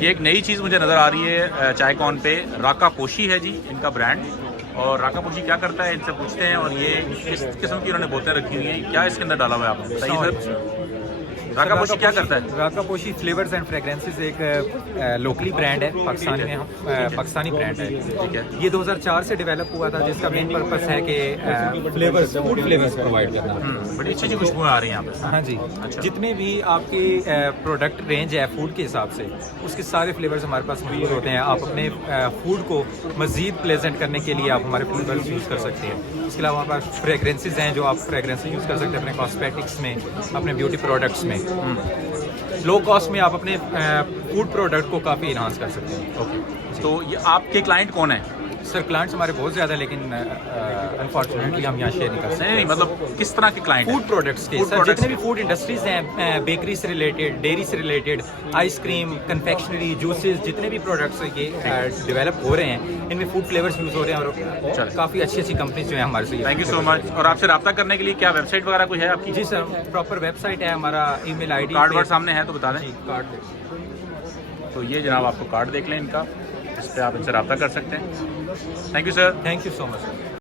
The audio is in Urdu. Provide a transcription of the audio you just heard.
یہ ایک نئی چیز مجھے نظر آ رہی ہے چائے کون پہ، راکا پوشی ہے جی ان کا برانڈ، اور راکا پوشی کیا کرتا ہے ان سے پوچھتے ہیں، اور یہ کس قسم کی انہوں نے بوتلیں رکھی ہوئی ہیں، کیا اس کے اندر ڈالا ہوا ہے آپ نے بتائیے سر۔ راکا پوشی کیا کرتا ہے؟ راکا پوشی فلیورز اینڈ فریگرینسز ایک لوکلی برانڈ ہے، پاکستانی میں پاکستانی برانڈ ہے۔ ٹھیک ہے، یہ 2004 سے ڈیولپ ہوا تھا، جس کا مین پرپس ہے کہ فلیورز، فوڈ فلیورز پرووائڈ کرنا۔ بڑی اچھی اچھی خوشبوئیں آ رہی ہیں یہاں پہ۔ ہاں جی، جتنے بھی آپ کی پروڈکٹ رینج ہے فوڈ کے حساب سے، اس کے سارے فلیورز ہمارے پاس موجود ہوتے ہیں۔ آپ اپنے فوڈ کو مزید پلیزنٹ کرنے کے لیے آپ ہمارے فلیورز یوز کر سکتے ہیں۔ اس کے علاوہ ہمارے پاس فریگرینسز ہیں، جو آپ فریگرینسز یوز کر سکتے ہیں اپنے کاسمیٹکس میں، اپنے بیوٹی پروڈکٹس میں۔ لو کاسٹ میں آپ اپنے فوڈ پروڈکٹ کو کافی انہانس کر سکتے ہیں۔ اوکے، تو یہ آپ کے کلائنٹ کون ہیں؟ سر کلائنٹس ہمارے بہت زیادہ ہیں، لیکن انفارچونیٹلی ہم یہاں شیئر نہیں کر سکتے۔ نہیں مطلب کس طرح کے کلائنٹ؟ فوڈ پروڈکٹس کے سر، جتنے بھی فوڈ انڈسٹریز ہیں، بیکری سے ریلیٹڈ، ڈیری سے related, ice cream, confectionery, juices, جتنے بھی پروڈکٹس یہ ڈیولپ ہو رہے ہیں، ان میں فوڈ فلیورز یوز ہو رہے ہیں، اور کافی اچھی اچھی کمپنیز جو ہیں ہمارے سے۔ تھینک یو سو مچ۔ اور آپ سے رابطہ کرنے کے لیے کیا ویب سائٹ وغیرہ کوئی ہے آپ کی؟ جی سر، پراپر ویب سائٹ ہے ہمارا، ای میل آئی ڈی کارڈ ورڈ سامنے ہے تو بتا دیں۔ G card. تو یہ جناب آپ کو کارڈ دیکھ لیں ان کا، اس پہ آپ ان سے رابطہ کر سکتے ہیں۔ Thank you sir. Thank you so much sir.